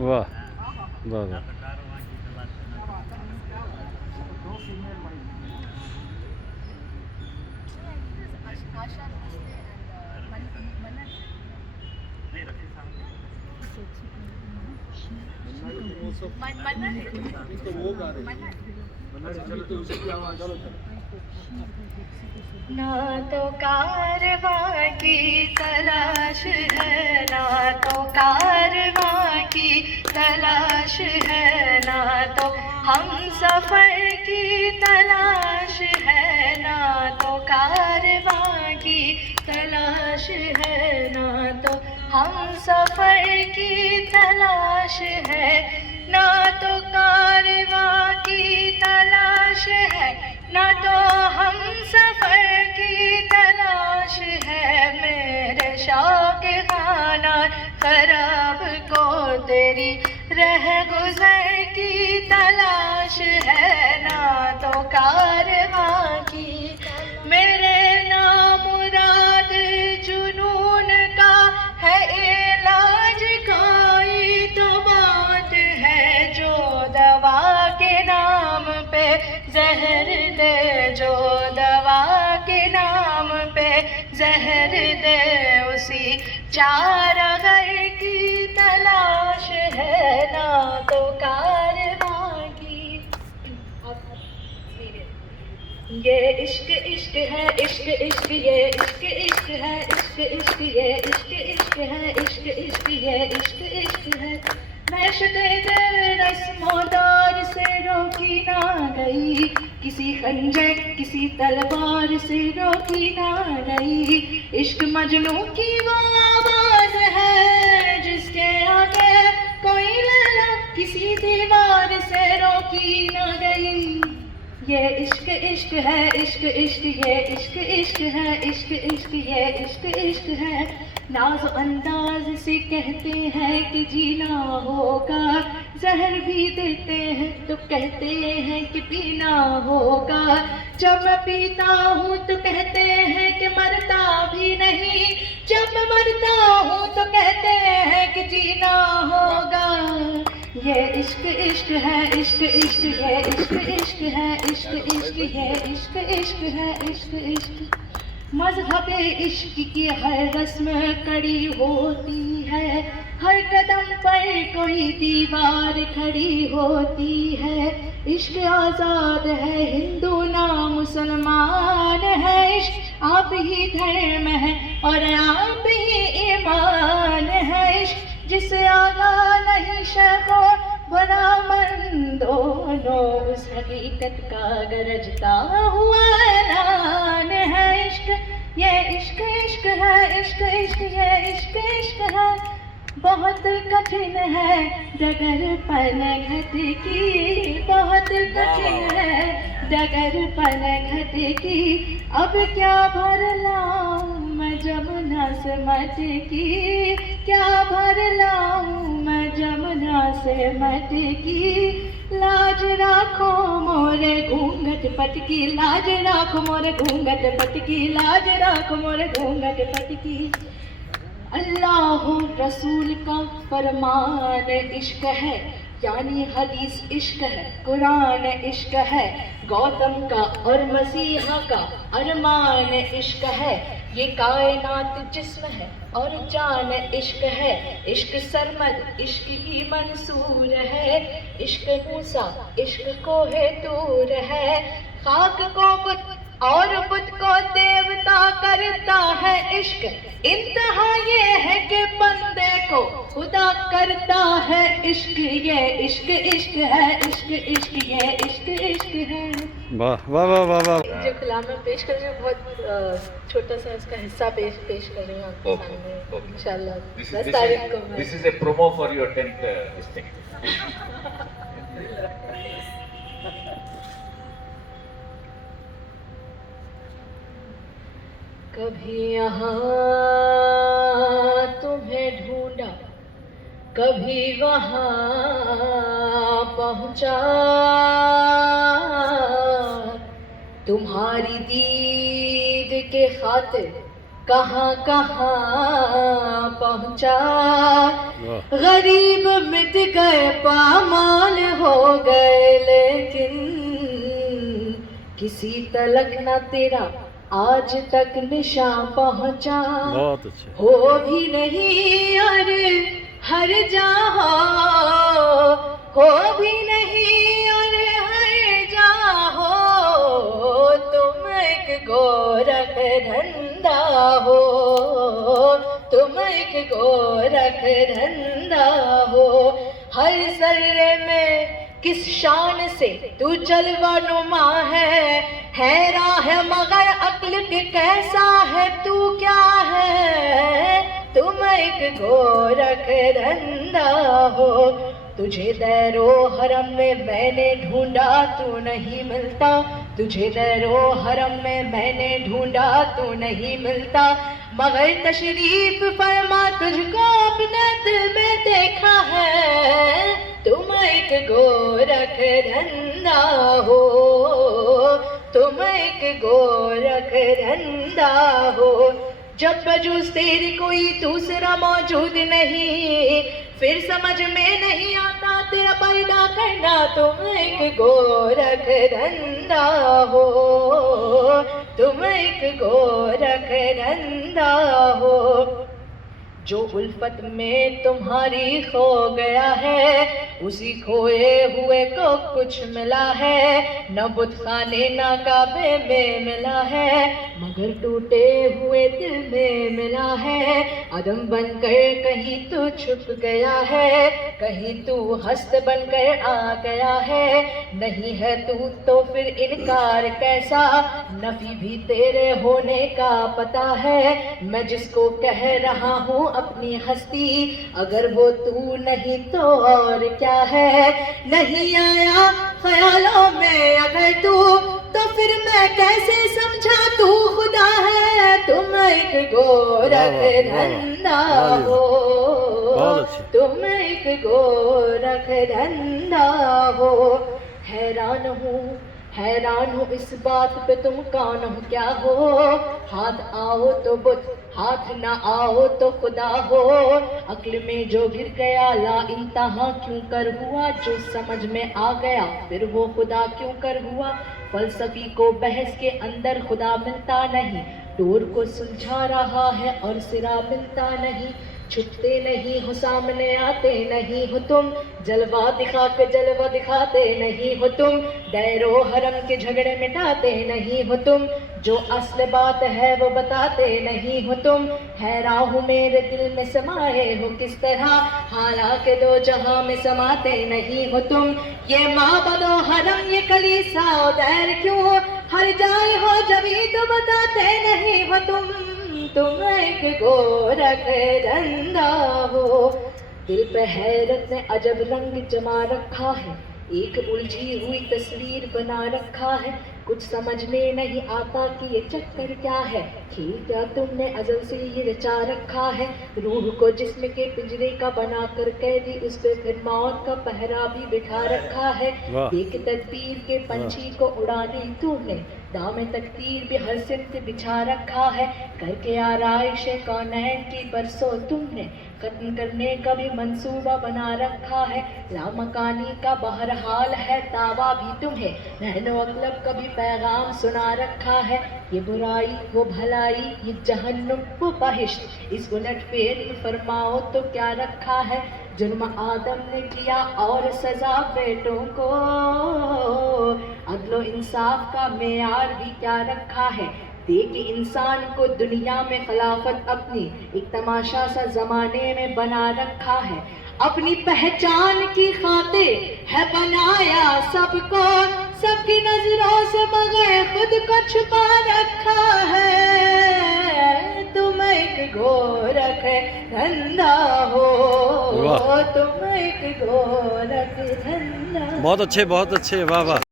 वाह वाह वाह। ना तो कारवां की तलाश है, ना तो कारवां की तलाश है, ना तो हम सफ़र की तलाश है, ना तो कारवां की तलाश है, ना तो हम सफ़र की तलाश है, ना तो कारवां की तलाश है, ना तो हम सफ़र की तलाश है। मेरे शौक़ खाना खराब को तेरी रह गुज़र की तलाश है, ना तो कारवां की। मेरे नामुराद जुनून का है इलाज, कोई तो बात है जो दवा के नाम पे जहर दे, जो दवा के नाम पे जहर दे, उसी चारागार की तलाश है, ना तो कारवां की। ये इश्क इश्क है, इश्क इश्क ये इश्क इश्क है, इश्क इश्क ये इश्क इश्क है, इश्क इश्क ये इश्क इश्क है। नशे दिल रस्मोदार से रोकी ना गई, किसी खंजर किसी तलवार से रोकी ना गई। इश्क मजनू की वो आवाज़ है जिसके आगे कोई लैला किसी दीवार से रोकी ना गई। ये इश्क इश्क है, इश्क इश्क ये इश्क इश्क है, इश्क इश्क ये इश्क इश्क है। नाज अंदाज से कहते हैं कि जीना होगा, जहर भी देते हैं तो कहते हैं कि पीना होगा। जब मैं पीता हूँ तो कहते हैं कि मरता भी नहीं, जब मैं मरता हूँ तो कहते हैं कि जीना होगा। ये इश्क इश्क है, इश्क इश्क ये इश्क इश्क है, इश्क इश्क ये इश्क इश्क है, इश्क इश्क। मज़हब इश्क की हर रस्म कड़ी होती है, हर कदम पर कोई दीवार खड़ी होती है। इश्क आज़ाद है, हिंदू ना मुसलमान है। इश्क आप ही धर्म है और आप ही ईमान है। इश्क जिसे आगा नहीं शको भला मन दोनों, उस हकीकत का गरजता हुआ ऐलान है। इश्क ये इश्क इश्क है, इश्क इश्क ये इश्क इश्क है। बहुत कठिन है डगर पनघट की, बहुत कठिन है डगर पनघट की। अब क्या भर लाऊं मैं जमुना से मटकी, क्या भर लाऊं मैं जमुना से मटकी। लाज राखो मोरे घूंघट पटकी, लाज राखो मोरे घूंघट पटकी, लाज राखो मोरे घूंघट पटकी। अल्लाह रसूल का फरमान इश्क है, यानी हदीस इश्क है, कुरान इश्क है। गौतम का और मसीहा का अरमान इश्क है। ये कायनात जिस्म है और जान इश्क है। इश्क सरमद इश्क ही मंसूर है, इश्क मूसा इश्क को है दूर है। खाक को बुत और बुत को देवता करता है इश्क, इंतहा ये है कि बंदे को खुदा करता है इश्क। ये इश्क इश्क है, इश्क इश्क ये इश्क इश्क है। वाह वाह वाह वाह वाह। जो कलाम में पेश कर रही हूँ, बहुत छोटा सा इसका हिस्सा पेश कर रही हूँ आपके सामने इंशाल्लाह। 10 तारीख को This is a promo for your 10th this thing. कभी यहाँ तुम्हें ढूंढा, कभी वहाँ पहुँचा। तुम्हारी दीद के खातिर कहाँ कहाँ पहुँचा, वाह गरीब मिट गए पामाल हो गए, लेकिन किसी तलक ना तेरा आज तक निशान पहुँचा। बहुत अच्छे हो भी नहीं और हर जहाँ, हो भी नहीं और हर जहाँ हो, तुम एक गोरख धंधा हो, तुम एक गोरख धंधा हो। हर सर्रे में किस शान से तू जलवा नुमा है राह मगर अक्ल के कैसा है तू क्या है, तुम एक गोरख धंधा हो। तुझे दैरो हरम में मैंने ढूंढा तू नहीं मिलता, तुझे दैरो हरम में मैंने ढूंढा तू नहीं मिलता, मगर तशरीफ फरमा तुझको अपने दिल में देखा है, तुम एक गोरख धंधा हो, तुम एक गोरख धंधा हो। जब बजूस तेरी कोई दूसरा मौजूद नहीं, फिर समझ में नहीं आता तेरा पैदा करना, तुम एक गोरख धंधा हो, तुम एक गोरख धंधा हो। जो उल्फत में तुम्हारी खो गया है, उसी खोए हुए को कुछ मिला है, न बुत खाने न काबे में मिला है, मगर टूटे हुए दिल में मिला है। अदम बनकर कहीं तू छुप गया है, कहीं तू हस्त बनकर आ गया है, नहीं है तू तो फिर इनकार कैसा, नफी भी तेरे होने का पता है। मैं जिसको कह रहा हूँ अपनी हस्ती, अगर वो तू नहीं तो और क्या है। नहीं आया ख्यालों में अगर तू, तो फिर मैं कैसे समझा तू खुदा है, तुम एक गोरख धंधा हो, तुम एक गोरख धंधा हो। हैरान हूँ इस बात पे तुम कौन हो क्या हो, हाथ आओ तो बुत हाथ ना आओ तो खुदा हो। अक्ल में जो गिर गया ला इंतहा क्यों कर हुआ, जो समझ में आ गया फिर वो खुदा क्यों कर हुआ। फलसफी को बहस के अंदर खुदा मिलता नहीं, डोर को सुलझा रहा है और सिरा मिलता नहीं। छुपते नहीं हो सामने आते नहीं हो तुम, जलवा दिखा के जलवा दिखाते नहीं हो तुम, दैरो हरम के झगड़े मिटाते नहीं हो तुम, जो असल बात है वो बताते नहीं हो तुम। हैरान हूँ मेरे दिल में समाए हो किस तरह, हालांकि दो जहां में समाते नहीं हो तुम। ये माबदो हरम ये कलीसा दैर क्यों हर जाए हो जभी तो बताते नहीं हो तुम एक गोरख धंधा हो। दिल पे हैरत ने अजब रंग जमा रखा है, एक उलझी हुई तस्वीर बना रखा है। कुछ समझ में नहीं आता कि ये चक्कर क्या है, खेल क्या तुमने अजल से ये रचा रखा है। रूह को जिस्म के पिंजरे का बना कर कैदी, उस पे फिर मौत का पहरा भी बिठा रखा है। देख तदबीर के पंछी को उड़ाने तूने, दाम तकदीर भी हर सिमत बिछा रखा है। करके आराइश कौनैन की परसों तुमने, खत्म करने का भी मंसूबा बना रखा है। लामकानी का बहरहाल है दावा भी तुम्हें, रहनो अगलब का भी पैगाम सुना रखा है। ये बुराई वो भलाई ये जहन्नुम वो बहिश्त, इस उलट फेर में फरमाओ तो क्या रखा है। जुर्म आदम ने किया और सजा बेटों को, अदलो इंसाफ का मेयार भी क्या रखा है। देखिए इंसान को दुनिया में खिलाफत अपनी एक तमाशा सा जमाने में बना रखा है। अपनी पहचान की खातिर है बनाया सबको, सबकी नजरों से मगर खुद को छुपा रखा है। तुम एक गोरख धंधा हो, तुम एक गोरख धंधा। बहुत अच्छे वाह वाह।